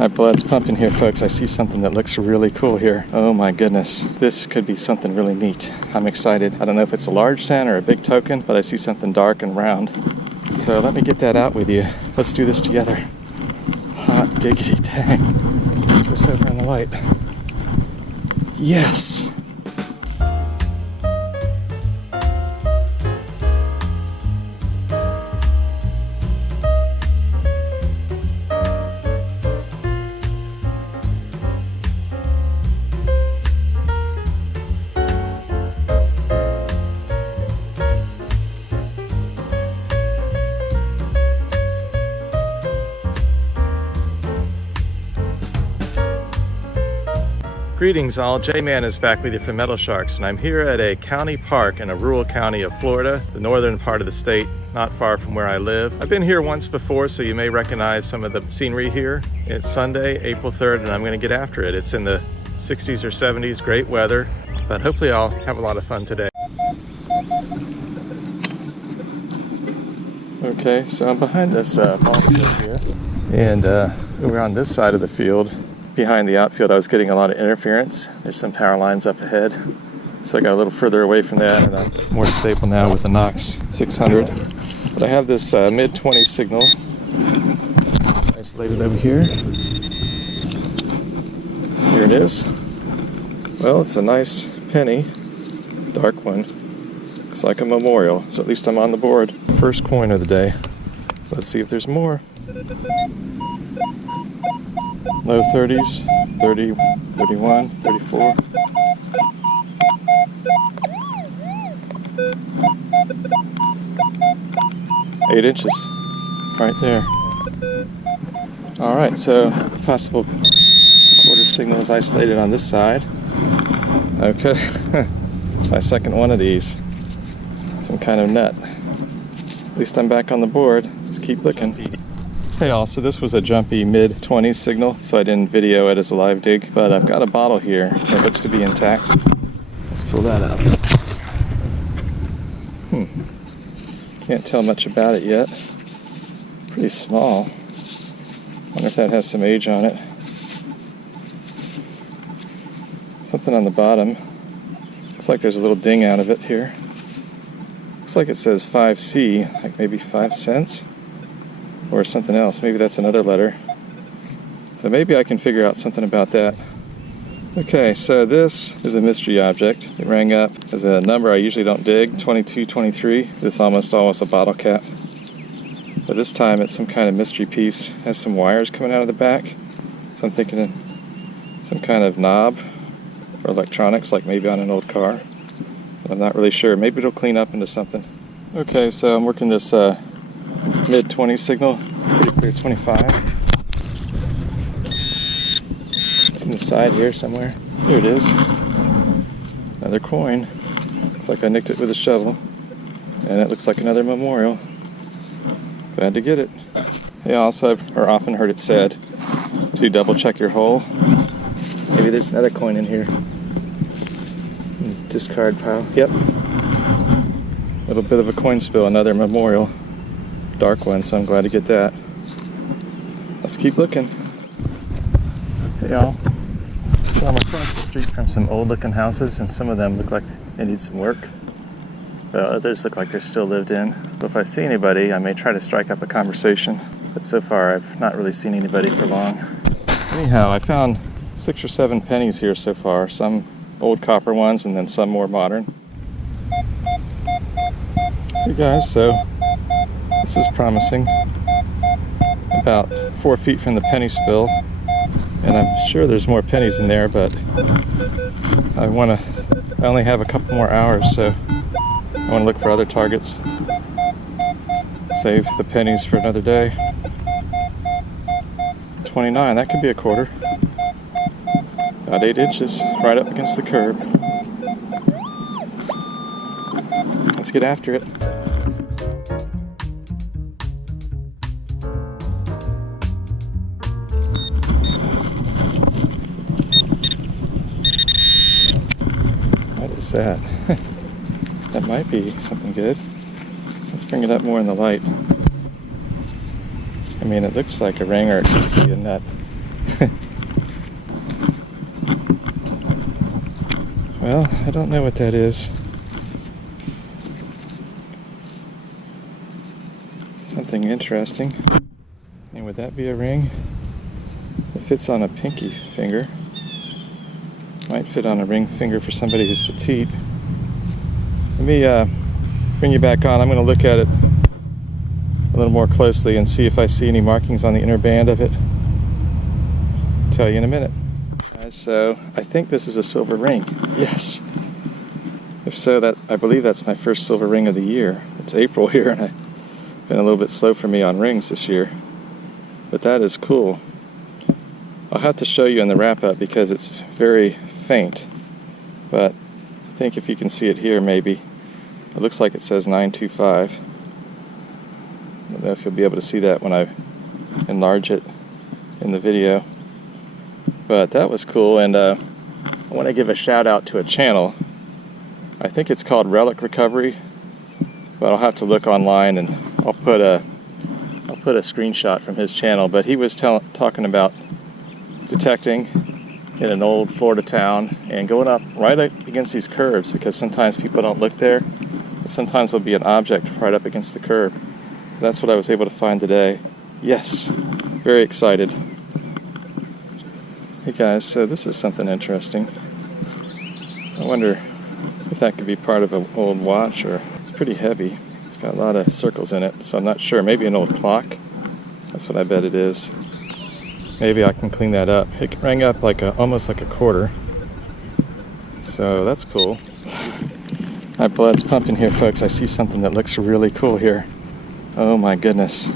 My blood's pumping here, folks. I see something that looks really cool here. Oh my goodness. This could be something really neat. I'm excited. I don't know if it's a large sand or a big token, but I see something dark and round. So let me get that out with you. Let's do this together. Hot diggity dang. Put this over in the light. Yes! Greetings all, J-Man is back with you from Metal Sharks, and I'm here at a county park in a rural county of Florida, the northern part of the state, not far from where I live. I've been here once before, so you may recognize some of the scenery here. It's Sunday, April 3rd, and I'm going to get after it. It's in the 60s or 70s, great weather, but hopefully I'll have a lot of fun today. Okay, so I'm behind this ball field here, and over on this side of the field, behind the outfield, I was getting a lot of interference. There's some power lines up ahead, so I got a little further away from that, and I'm more stable now with the Knox 600. But I have this mid-20 signal. It's isolated over here. Here it is. Well, it's a nice penny, dark one. Looks like a memorial, so at least I'm on the board. First coin of the day. Let's see if there's more. Low 30s, 30, 31, 34. Eight inches, right there. All right, so possible quarter signal is isolated on this side. Okay, my second one of these. Some kind of nut. At least I'm back on the board. Let's keep looking. Hey all, so this was a jumpy mid-20s signal, so I didn't video it as a live dig, but I've got a bottle here. It looks to be intact. Let's pull that out. Can't tell much about it yet. Pretty small. Wonder if that has some age on it. Something on the bottom. Looks like there's a little ding out of it here. Looks like it says 5C, like maybe 5 cents. Or something else. Maybe that's another letter. So maybe I can figure out something about that. Okay, so this is a mystery object. It rang up as a number I usually don't dig, 2223. This almost always a bottle cap. But this time it's some kind of mystery piece. It has some wires coming out of the back. So I'm thinking some kind of knob or electronics, like maybe on an old car. But I'm not really sure. Maybe it'll clean up into something. Okay, so I'm working this mid-20 signal, pretty clear 25. It's in the side here somewhere. Here it is. Another coin. Looks like I nicked it with a shovel. And it looks like another memorial. Glad to get it. Yeah, also I've often heard it said to double check your hole. Maybe there's another coin in here. Discard pile. Yep. A little bit of a coin spill, another memorial. Dark one, so I'm glad to get that. Let's keep looking. Hey y'all. So I'm across the street from some old looking houses, and some of them look like they need some work. But others look like they're still lived in. But if I see anybody, I may try to strike up a conversation. But so far I've not really seen anybody for long. Anyhow, I found 6 or 7 pennies here so far. Some old copper ones and then some more modern. Hey guys, so this is promising. About 4 feet from the penny spill, and I'm sure there's more pennies in there, but I only have a couple more hours, so I want to look for other targets. Save the pennies for another day. 29, that could be a quarter. About 8 inches, right up against the curb. Let's get after it. That? That might be something good. Let's bring it up more in the light. I mean, it looks like a ring, or it could just be a nut. Well, I don't know what that is. Something interesting. And would that be a ring? It fits on a pinky finger. Might fit on a ring finger for somebody who's petite. Let me bring you back on. I'm going to look at it a little more closely and see if I see any markings on the inner band of it. Tell you in a minute. Guys, so I think this is a silver ring. Yes. If so, I believe that's my first silver ring of the year. It's April here, and I've been a little bit slow for me on rings this year. But that is cool. I'll have to show you in the wrap-up because it's very faint. But I think if you can see it here, maybe. It looks like it says 925. I don't know if you'll be able to see that when I enlarge it in the video. But that was cool, and I want to give a shout out to a channel. I think it's called Relic Recovery, but I'll have to look online, and I'll put a screenshot from his channel. But he was talking about detecting in an old Florida town and going up right against these curbs, because sometimes people don't look there. Sometimes there'll be an object right up against the curb. So that's what I was able to find today. Yes, very excited. Hey guys, so this is something interesting. I wonder if that could be part of an old watch, or it's pretty heavy. It's got a lot of circles in it, so I'm not sure. Maybe an old clock. That's what I bet it is. Maybe I can clean that up. It rang up like almost like a quarter. So that's cool. My blood's pumping here, folks. I see something that looks really cool here. Oh my goodness.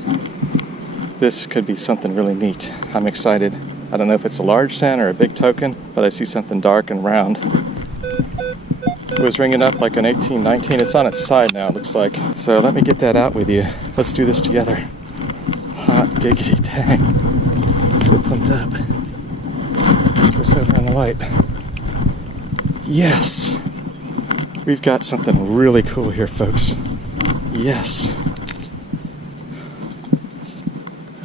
This could be something really neat. I'm excited. I don't know if it's a large cent or a big token, but I see something dark and round. It was ringing up like an 1819. It's on its side now, it looks like. So let me get that out with you. Let's do this together. Hot diggity dang. Let's get pumped up. Take this over on the light. Yes! We've got something really cool here, folks. Yes.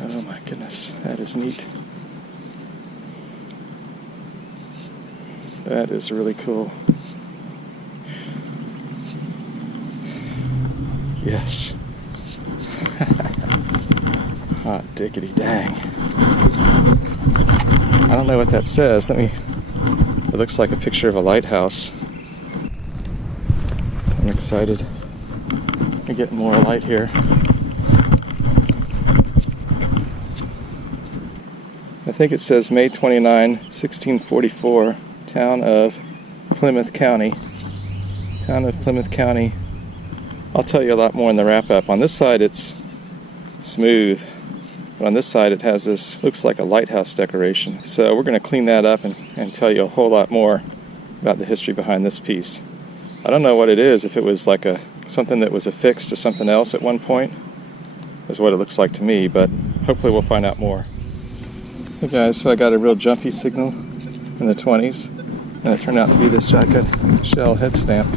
Oh my goodness, that is neat. That is really cool. Yes. Hot diggity dang. I don't know what that says. It looks like a picture of a lighthouse. I'm excited. We get more light here. I think it says May 29, 1644, town of Plymouth County. Town of Plymouth County. I'll tell you a lot more in the wrap-up. On this side it's smooth, but on this side it has this, looks like a lighthouse decoration. So we're going to clean that up and tell you a whole lot more about the history behind this piece. I don't know what it is, if it was like something that was affixed to something else at one point, is what it looks like to me, but hopefully we'll find out more. Hey guys, so I got a real jumpy signal in the 20s, and it turned out to be this shotgun shell head stamp.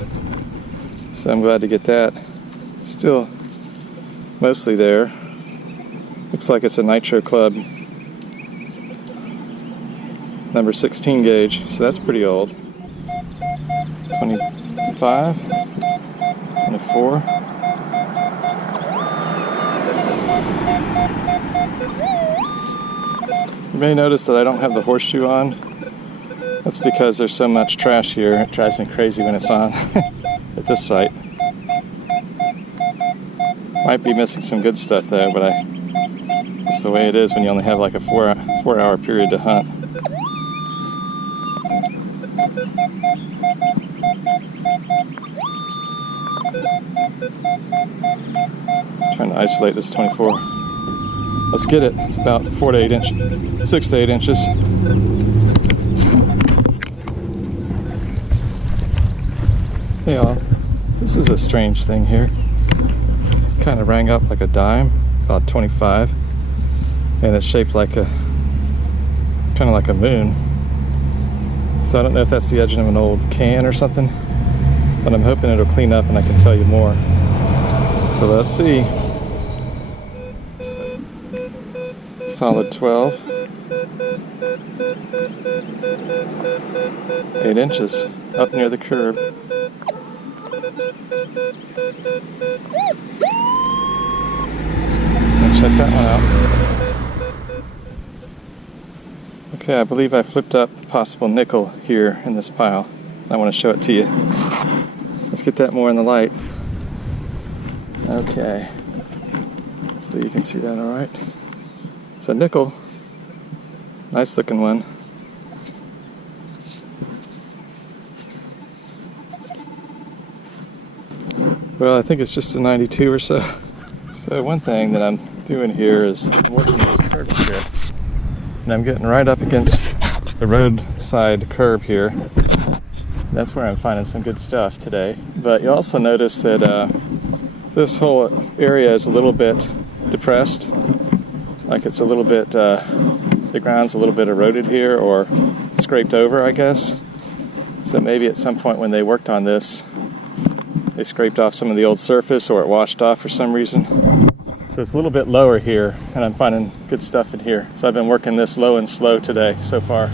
So I'm glad to get that. It's still mostly there. Looks like it's a Nitro Club number 16 gauge, so that's pretty old. 25, 24. You may notice that I don't have the horseshoe on. That's because there's so much trash here. It drives me crazy when it's on at this site. Might be missing some good stuff though, but it's the way it is when you only have like a 4-hour period to hunt. Trying to isolate this 24. Let's get it. It's about 6 to 8 inches. Hey y'all, this is a strange thing here. Kind of rang up like a dime, about 25, and it's shaped like kind of like a moon. So I don't know if that's the edge of an old can or something, but I'm hoping it'll clean up and I can tell you more. So let's see. Solid 12. 8 inches up near the curb. And check that one out. Okay, I believe I flipped up the possible nickel here in this pile. I want to show it to you. Let's get that more in the light. Okay. Hopefully you can see that all right. It's a nickel. Nice looking one. Well, I think it's just a 92 or so. So one thing that I'm doing here is I'm working this curb strip, and I'm getting right up against the roadside curb here. That's where I'm finding some good stuff today. But you also notice that this whole area is a little bit depressed, like it's a little bit, the ground's a little bit eroded here, or scraped over, I guess. So maybe at some point when they worked on this, they scraped off some of the old surface, or it washed off for some reason. So it's a little bit lower here, and I'm finding good stuff in here. So I've been working this low and slow today so far.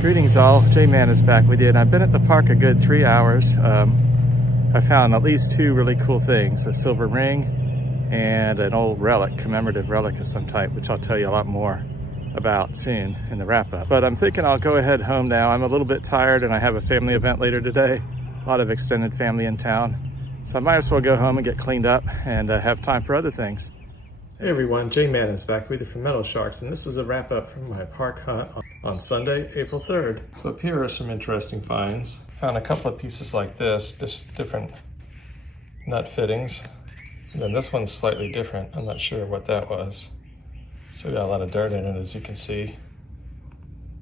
Greetings all, J-Man is back with you, and I've been at the park a good 3 hours. I found at least 2 really cool things, a silver ring and an old relic, commemorative relic of some type, which I'll tell you a lot more about soon in the wrap-up. But I'm thinking I'll go ahead home now. I'm a little bit tired, and I have a family event later today. A lot of extended family in town. So I might as well go home and get cleaned up and have time for other things. Hey everyone, J-Man is back with you from SHARXS, and this is a wrap-up from my park hunt on Sunday, April 3rd. So up here are some interesting finds. Found a couple of pieces like this, just different nut fittings. And then this one's slightly different. I'm not sure what that was. So got a lot of dirt in it, as you can see.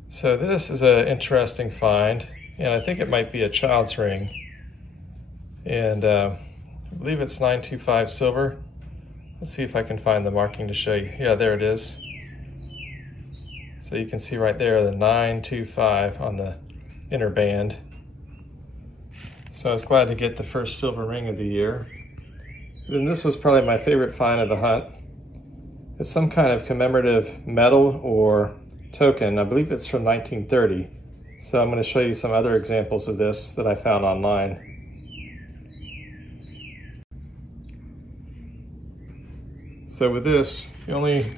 So this is an interesting find, and I think it might be a child's ring. And I believe it's 925 silver. Let's see if I can find the marking to show you. Yeah, there it is. So you can see right there the 925 on the inner band. So I was glad to get the first silver ring of the year. Then this was probably my favorite find of the hunt. It's some kind of commemorative medal or token. I believe it's from 1930. So I'm going to show you some other examples of this that I found online. So with this, the only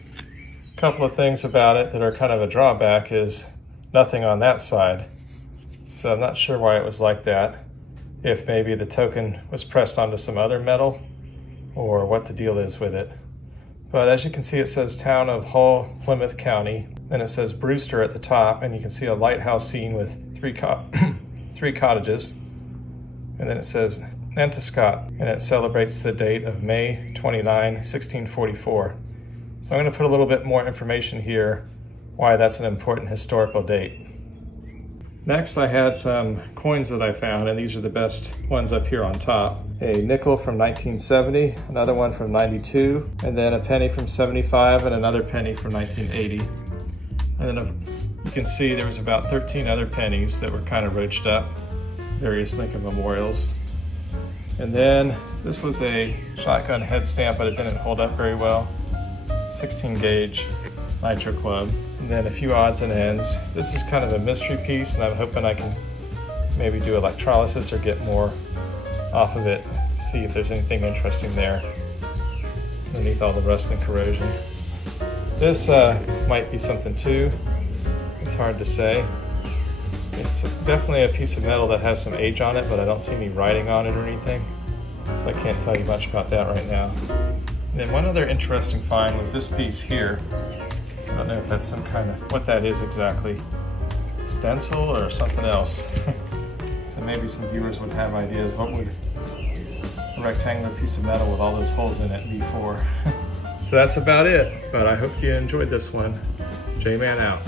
couple of things about it that are kind of a drawback is nothing on that side. So I'm not sure why it was like that. If maybe the token was pressed onto some other metal, or what the deal is with it. But as you can see, it says Town of Hull, Plymouth County. Then it says Brewster at the top, and you can see a lighthouse scene with three cottages. And then it says Nantascot, and it celebrates the date of May 29, 1644. So I'm going to put a little bit more information here why that's an important historical date. Next, I had some coins that I found, and these are the best ones up here on top. A nickel from 1970, another one from 92, and then a penny from 75, and another penny from 1980. And then you can see there was about 13 other pennies that were kind of roached up, various Lincoln memorials. And then this was a shotgun head stamp, but it didn't hold up very well. 16 gauge nitro club. And then a few odds and ends. This is kind of a mystery piece, and I'm hoping I can maybe do electrolysis or get more off of it to see if there's anything interesting there underneath all the rust and corrosion. This might be something too. It's hard to say. It's definitely a piece of metal that has some age on it, but I don't see any writing on it or anything, so I can't tell you much about that right now. And then one other interesting find was this piece here. I don't know if that's some kind of, what that is exactly. Stencil or something else. So maybe some viewers would have ideas. What would a rectangular piece of metal with all those holes in it be for? So that's about it, but I hope you enjoyed this one. J-Man out.